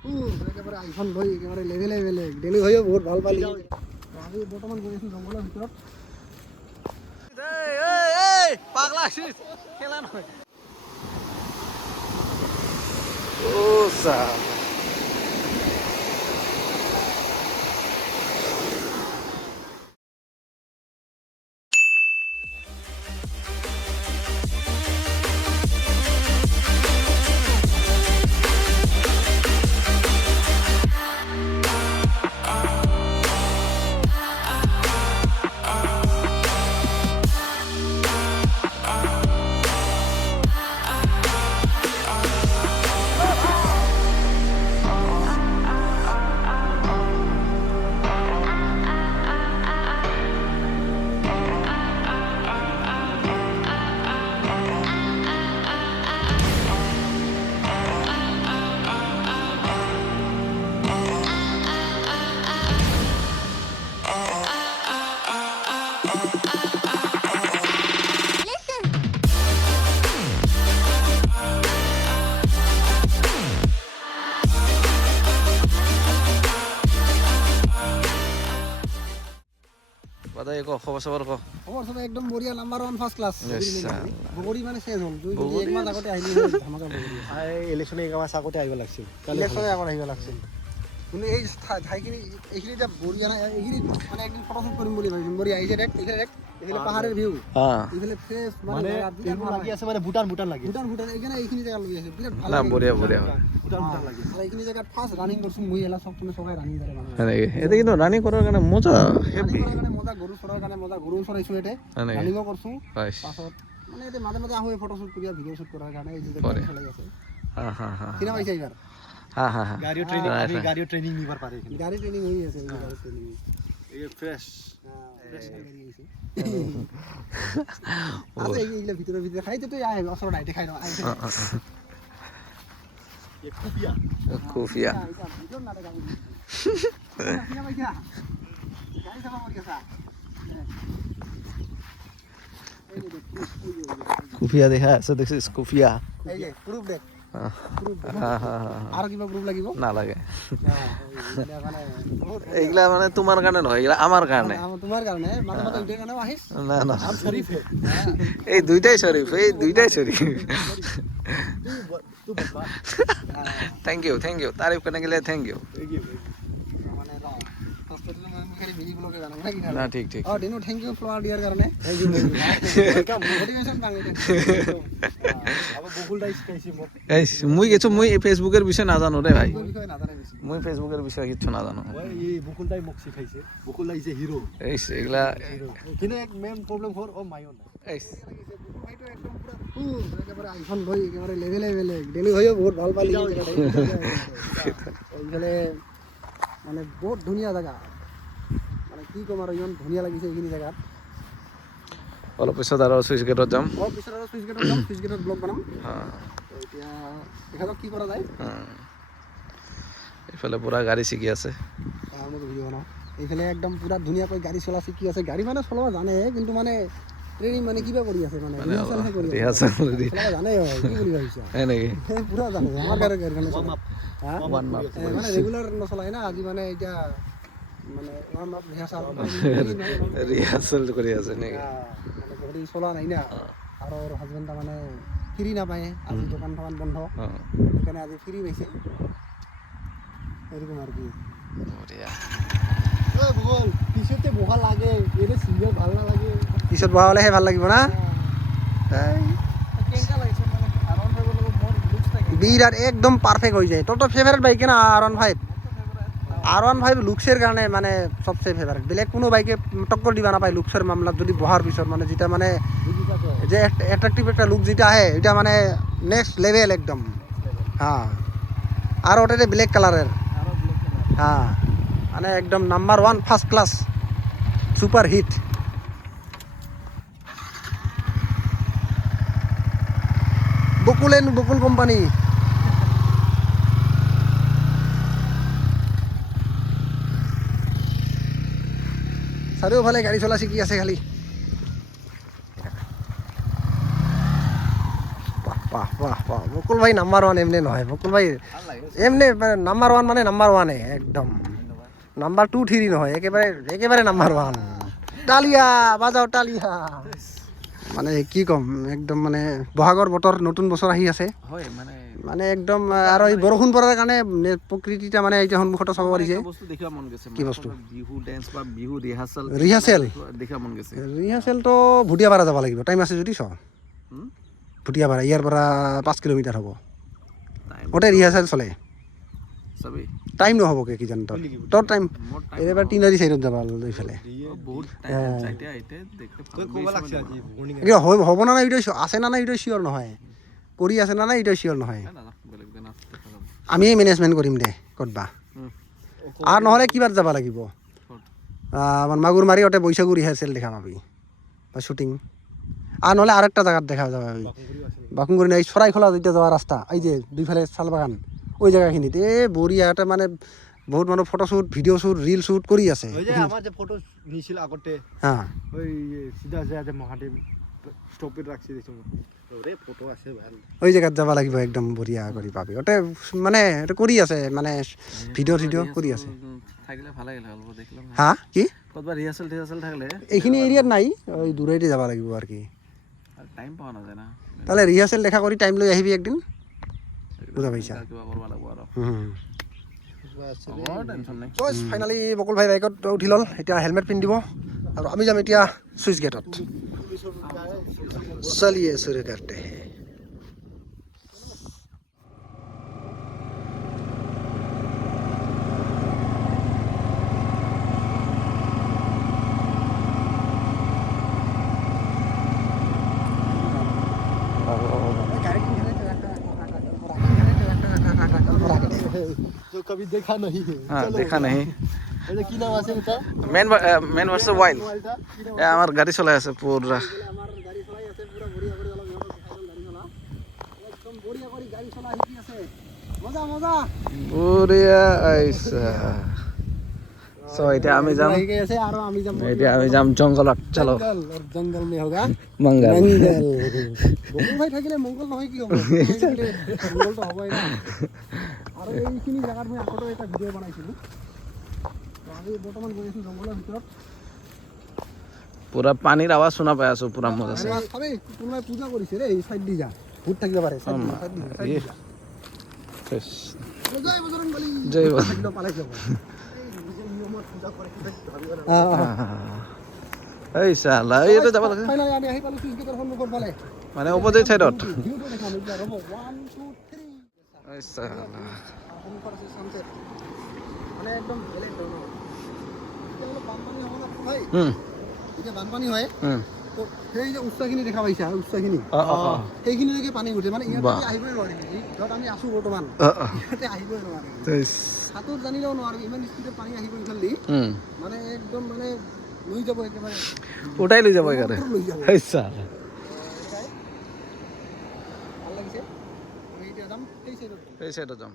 একেবাৰে আইফোন লৈ একেবাৰে লেভেলে বেলেগ ডেলি হৈও বহুত ভাল পালি আমি বৰ্তমান গৈ আছোঁ জংঘলৰ ভিতৰত পাগলা খেলা নহয় খবৰ চবৰ ক খবৰ চবৰ একদম বঢ়িয়া নাম্বাৰ 1 ফাৰ্ষ্ট ক্লাছ বগৰী মানে চেজ হ'ল দুই এক মাহ আগতে আহিলি ধামাকা বগৰী ইলেকশ্যন এক মাহ আগতে আহিব লাগিছিল ইলেকশ্যন আগত আহিব লাগিছিল কিন্তু এই ঠাইখিনি এইখিনি এতিয়া বঢ়িয়া নাই এইখিনি মানে একদিন ফটোশ্বুট কৰিম বুলি ভাবিছোঁ বঢ়িয়া আহিছে দেখ এইফালে পাহাৰৰ ভিউ এইফালে ফ্ৰেছ মানে লাগি আছে মানে ভূটান লাগি ভূটান এইখানে এইখিনি জেগা লাগি আছে বিৰাট ভাল বঢ়িয়া ভূটান লাগি আছে এইখিনি জেগাত ফাৰ্ষ্ট ৰানিং কৰিছোঁ মই এলা চব তুমি সবাই ৰানিং কৰে মানুহ এটা কিন্তু ৰানিং কৰাৰ কাৰণে মজা হেভি মজা গৰু চৰাৰ কাৰণে মজা গৰু চৰাইছোঁ ইয়াতে ৰানিঙো কৰিছোঁ পাছত মানে এতিয়া মাজে মাজে আহোঁ ফটোশ্বুট কৰি ভিডিঅ' শ্বুট কৰাৰ কাৰণে এই যে চলাই আছে কিনা পাইছা এইবাৰ গাড়ী ট্ৰেনিং নিবাৰ পাৰে গাড়ী ট্ৰেনিং হৈ আছে গাড়ী ট্ৰেনিং এই ফ্ৰেছ আছে এইগিলা ভিতৰে খাইতে তো আয় ওচৰত আইতে খাই নাও খুফিয়া খুফিয়া দেখা আছে দেখছিস খুফিয়া এই যে গ্রুপ দেখ আর কিবা গ্রুপ লাগিব নালাগে এইগলা মানে তোমার কারণে নহয় এইগলা আমার কারণে তোমার কারণে মাথা মাথা উঠে কেন আহিস না আর শরীফ এই দুইটাই শরীফ থ্যাংক ইউ तारीफ करने के लिए थैंक यू না ঠিক দিনু থ্যাংক ইউ ফ্লাওয়ার দিয়ার কারণে মোটিভেশন পাঙ্গে মুই গেছো মুই ফেসবুকের বিষয় না জানো রে ভাই মুই ফেসবুকের বিষয় কিছু না জানো এই বকুলদাই মোক শিখাইছে বকুলদা ইজ এ হিরো এই এগুলা কিন্তু এক মেইন প্রবলেম ফর ও মাই ওন এই একেবারে আইফোন লই একেবারে লেভেলে ডেলি হইও বহুত ভাল পালি এইখানে মানে বহুত ধুনীয়া জায়গা মানে কি কম আৰু ইমান ধুনীয়া লাগিছে এইখিনি জায়গাত অলপ পিছত আৰু সুইচ গেটত যাম সুইচ গেটত ব্লগ বনাম এতিয়া দেখা কি কৰা যায় এইফালে পুৰা গাড়ী শিকি আছে মই ভিডিঅ' বনাওঁ এইফালে একদম পুৰা ধুনীয়াকৈ গাড়ী চলা শিকি আছে গাড়ী মানে চলাব জানে কিন্তু মানে ট্ৰেনিং মানে কিবা কৰি আছে মানে ৰিহাৰ্চেল জানে কি বুলি ভাবিছা পুৰা জানে আমাৰ গাড়ী মানে ৰেগুলাৰ নচলাই না আজি মানে এতিয়া মানে রিহার্সাল করে আছে নাকি গাড়ি চলা নাই না আর ওর হাজবেন্ডটা মানে ফ্রি না পায় আজি দোকান বন্ধ এখানে আজি ফ্রি পাইছে এরকম আর কি ভূগোল পিছতে বহা লাগে এর সিঙ্গেল ভাল না লাগে পিছত বহা হলে ভাল লাগিব না বিরাট একদম পারফেক্ট হয়ে যায় তোর তো ফেভারিট বাইক না R15 R15 লুকসের কারণে মানে সবচেয়ে ফেভারিট বেলেগ কোনো বাইকে টক্কর দিবা না পায় লুকসের মামলাত যদি বহার পিছত মানে যেটা মানে যে অ্যাট্রাকটিভ একটা লুক যেটা আহে এটা মানে নেক্সট লেভেল একদম হ্যাঁ আর ওটাতে ব্ল্যাক কালারের হ্যাঁ মানে একদম number 1 first class super hit Bakul company চাৰিওফালে গাড়ী চলা শিকি আছে খালি বাহ বকুল ভাই নাম্বার ওয়ান এমনি নহয় বকুল ভাই এমনি মানে নাম্বার ওয়ান মানে নাম্বার ওয়ানে একদম নাম্বার 2 3 নহয় একেবারে একেবারে নাম্বার ওয়ান টালিয়া বাজাও টালিয়া মানে কি কম একদম মানে বহাগৰ বতৰ নতুন বছৰ আহি আছে হয় মানে মানে একদম আৰু এই বৰষুণ পৰাৰ কাৰণে প্ৰকৃতিটা মানে এতিয়া সন্মুখত চাব পাৰিছে বস্তু দেখিব মন গৈছে কি বস্তু বিহু ডেন্স বা বিহু ৰিহাৰ্সেল ৰিহাৰ্সেল দেখিব মন গৈছে ৰিহাৰ্সেলটো ভুটিয়াপাৰা যাব লাগিব টাইম আছে যদি চ হুম? ভুটিয়াপাৰা ইয়াৰ পৰা 5 কিলোমিটাৰ হ'ব ওতে ৰিহাৰ্সেল চলে চবেই টাইম নহ'ব কি জান তোৰ টাইম মোৰ এবাৰ 3 চাইডত যাব এইফালে বহুত টাইম এতিয়া এতিয়া দেখতে কিয় হ'ব না নাই এইটো আছে না নাই এইটো চিয়'ৰ নহয় কৰি আছে না নাই এইটো চিয়'ৰ নহয় বেলেগ দিন দেখা যাব আমি মেনেজমেণ্ট কৰিম দে ক'তবা আৰু নহ'লে কিবাত যাব লাগিব মাগুৰ মাৰি অতে বৈশাগু ৰিহাৰ্সেল দেখা পাবি বা শ্বুটিং আৰু নহ'লে আৰু একটা জেগাত দেখা যাব পাবি বাকুংগুৰি নাই চৰাইখোলা যেতিয়া যোৱা ৰাস্তা এই যে দুইফালে চাল বাগান ওই জেগাখিনিত এই বঢ়িয়াতে মানে বহুত মানুহ photoshoot video' shoot reel shoot কৰি আছে ওই যে আমার যে ফটো নিয়েছিল আগতে হা ওই সিধা যে মহাদেব স্টপেড রাখছি দেখছো ওরে ফটো আছে ভাল ওই জেগাত যাব লাগিব একদম বঢ়িয়া কৰি পাবি ওতে মানে এইটো কৰি আছে মানে ভিডিঅ' চিডিঅ' কৰি আছে থাকিলে ভাল লাগিল হ'ল দেখিলাম হা কি ক'তবা ৰিহাৰ্সেল থাকিলে এইখিনি এৰিয়াত নাই ওই দূৰেদি যাব লাগিব আৰু কি টাইম পোৱা নাযায় না তাহলে ৰিহাৰ্সেল দেখা কৰি টাইম লৈ আহিবি একদিন বুজা পাইছা কিবা কৰিব লাগিব আৰু টেনশ্যন নাই ফাইনেলি বকুল ভাই বাইকত উঠি ল'ল এতিয়া হেলমেট পিন্ধিব আৰু আমি যাম এতিয়া চুইচ গেটত চলিয়ে চুৰে কাটে जो कभी देखा नहीं है हाँ দেখা नहीं এটা কি নাম আছে এটা মেন ভার্সেস ওয়াইল্ড এ আমার গাড়ি চলাই আছে পুরা আমাৰ গাড়ী চলাই আছে পুৰা বঢ়িয়া কৰি অলপ ইহঁতক দেখাই দিম গাড়ী চলা একদম বঢ়িয়া কৰি গাড়ী চলা শিকি আছে মজা মজা বঢ়িয়া আইছা সো এতিয়া আমি যাম শিকি আছে আৰু আমি যাম এতিয়া আমি যাম জংগলত চলো জংগল মে হোগা মংগল মংগল বকুল ভাই থাকিলে মংগল নহয় কি হ'ব মংগলটো হ'বই না আৰু এইখিনি জেগাত মই আগতে এটা ভিডিঅ' বনাইছিলোঁ আমি বৰ্তমান গৈ আছোঁ জংগলৰ ভিতৰত পুৰা পানিৰ আওয়াজ শোনা পাই আছো পুৰা মজা আছে আৰে কোনোবাই পূজা কৰিছে ৰে এই সাইড দি যা ভূত থাকিব পাৰে সাইড দি যা জয় বজৰংবলী জয় বজৰং থাকিলে পালাই যাব এই নিয়মত পূজা কৰে এই সালা এইটো যাব লাগে ফাইনালি আমি আহি পালো চুইচ গেটৰ সন্মুখৰ ফালে মানে অপোজিট সাইডত ভিউটো দেখাম এতিয়া ৰ'ব 1 2 3 এই সালা সন্মুখৰ আছে সানসেট মানে একদম বেলেগ ধৰণৰ এতিয়া অলপ বানপানী হ'ব না ভাই এতিয়া বানপানী হয় তো সেই যে উচ্চখিনি দেখা পাইছা উচ্চখিনি সেইখিনিলৈকে পানী উঠে মানে ইয়াতে আহিবই নোৱাৰিম য'ত আমি আছোঁ বৰ্তমান ইয়াতে আহিবই নোৱাৰিম সাঁতোৰ জানিলেও নোৱাৰিম ইমান স্পীডত পানী আহিব ইফালেদি মানে একদম মানে লৈ যাব একেবাৰে উঠাই লৈ যাব একেবাৰে লৈ যাব এই সালা ভাল লাগিছে আমি এতিয়া যাম সেই চাইডত এই সাইডত যাম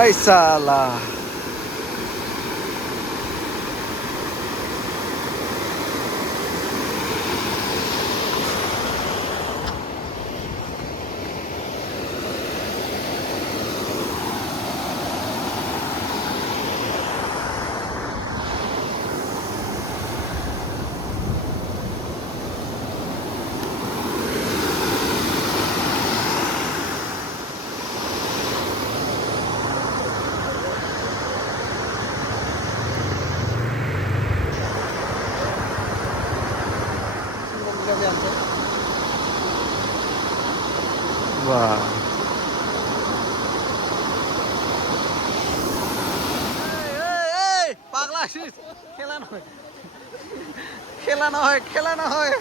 Ay sala. Wow. Hey, পাগলা শিস খেলা নয় খেলা নয় খেলা নয়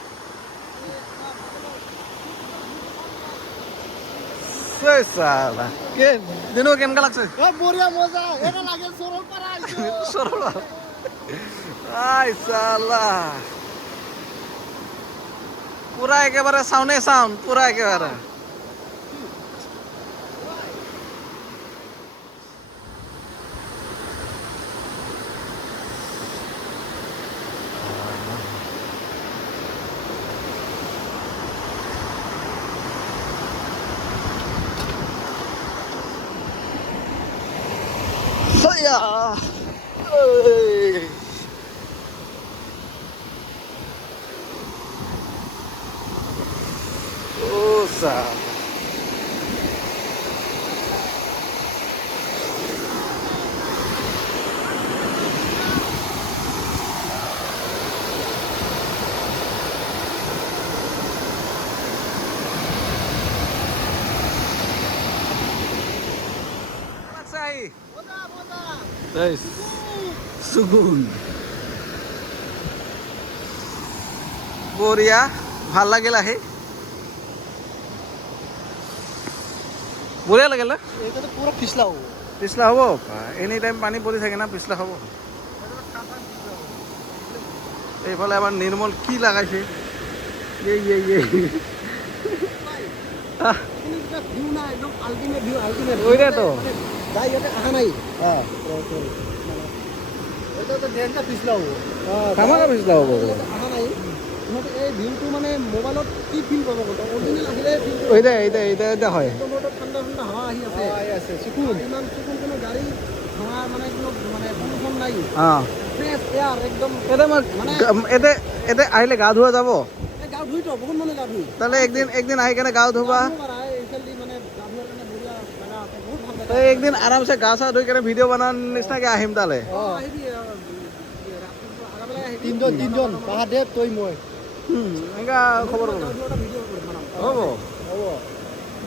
সেই সালা কে দিনো কেমকা লাগছে বঢ়িয়া মজা এটা লাগে সরল পারা আইছো সরল আই সালা পুরা একেবারে সাউন্ডে সাউন্ড পুরা একেবারে হইয়া ও সা Guys, সুগুন বঢ়িয়া ভাল লাগিল আহি বঢ়িয়া লাগিল এইটো পুরো পিছলা হবো পিছলা হ'ব এনি টাইম পানী পৰি থাকে না পিছলা হ'ব এইফালে আমাৰ নিৰ্মল কি লাগাইছে ভিউ না একদম আলটিমেট ভিউ আলটিমেট ওইটাতো যাই ইয়াতে আহা নাই হ্যাঁ এটা তো ড্রেনটা পিছলা হবো কামাকা পিছলা হ'ব আহা নাই ইহঁতে এই ভিউটো মানে মোবাইলত কি ফিল পাব কথা অৰিজিনেল আহিলে ফিল এইটা হয় একদম ঠাণ্ডা ঠাণ্ডা হাৱা আহি আছে সুকুন ইমান সুকুন কোনো গাড়ী ধোঁৱা মানে কোনো মানে পলিউশ্যন নাই অঁ ফ্ৰেছ এয়াৰ একদম এতিয়া মই এতিয়া আহিলে গা ধোৱা যাব এই গা ধুইতো বহুত মানুহ গা ধুই তাহলে একদিন আহি কেনে গা ধুবা এইফালেদি মানে গা ধোৱাৰ কাৰণে বঢ়িয়া জাগা আছে বহুত ভাল তো একদিন আৰামছে গা চা ধুই কেনে ভিডিঅ' বনাৰ নিচিনাকে আহিম তালে আহিবি আগবেলাই আহিবি তিনজন বাহাদেৱ তই মই এনেকা খবৰ গা ধোৱা এটা ভিডিঅ' কৰিম বনাম হ'ব হ'ব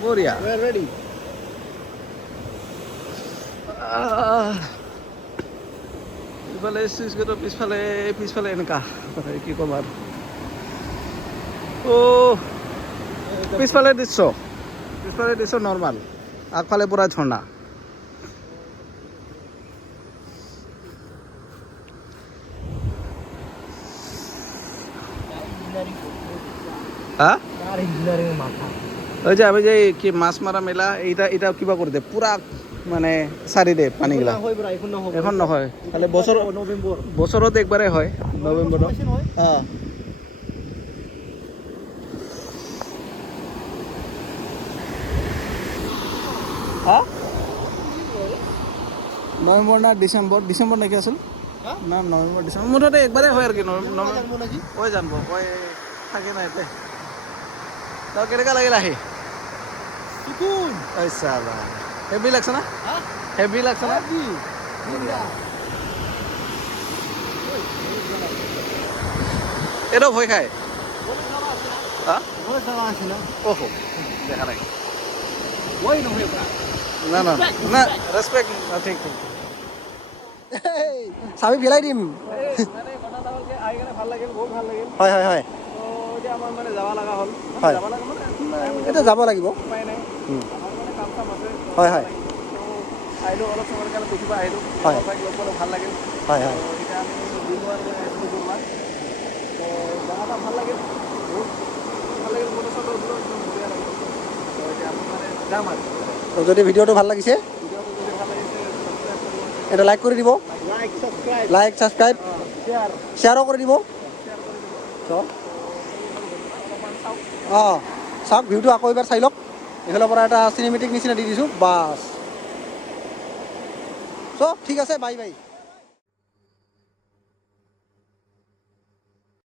বঢ়িয়া we are ready ইফালে চুইচ গেটৰ পিছফালে এনেকা কি ক'ম আৰু পিছফালে দৃশ্য নৰ্মাল আগফালে পুৰা ঝৰ্ণা হ্যাঁ কাৰ ইঞ্জিনিয়াৰিং মাথা ওই যে আমি যে কি মাছ মাৰা মেলা এটা কিবা কৰি দে পুৰা মানে চাৰি দে পানীগিলা হয় বৰা এখন নহব এখন নহয় খালি নৱেম্বৰ বছৰত একবাৰে হয় নৱেম্বৰত অঁ নৱেম্বৰ না ডিচেম্বৰ নেকি আছিল না নৱেম্বৰ ডিচেম্বৰ মুঠতে একবাৰে হয় আৰু কি কৈ জানব কৈ থাকে নাই এতে তই কেনেকুৱা লাগিল আহি চালা হেভি লাগছে না হেভি লাগছে না এইটো ভয় খায় ওহো দেখা নাই না না না রেসপেক্ট ঠিক ঠিক চাবি পেলাই দিম ভাল লাগিল বহুত ভাল লাগিল হয় হয় হয় এতিয়া আমাৰ মানে যাব লগা হ'ল হয় যাব লগা মানে এতিয়া যাব লাগিব উপায় নাই আমাৰ মানে কাম চাম আছে হয় হয় আহিলোঁ অলপ সময়ৰ কাৰণে দেখিব আহিলোঁ হয় লগ পালে ভাল লাগিল হয় হয় এতিয়া আমি দিনৱাৰ আহিছিলোঁ গুৰুমাৰ তো জেগাটা ভাল লাগিল বহুত ভাল লাগিল ফটো চটো উঠিলোঁ একদম বঢ়িয়া লাগিল তো এতিয়া আমি মানে যাম আৰু তো যদি ভিডিঅ'টো ভাল লাগিছে ভিডিঅ'টো যদি ভাল লাগিছে ছাবস্ক্ৰাইব কৰিব এটা লাইক কৰি দিব লাইক ছাবস্ক্ৰাইব শ্বেয়াৰো কৰি দিব অঁ চাওক ভিউটো আকৌ এবাৰ চাই লওক এইফালৰ পৰা এটা চিনেমেটিক নিচিনা দি দিছোঁ বাছ চ' ঠিক আছে বাই বাই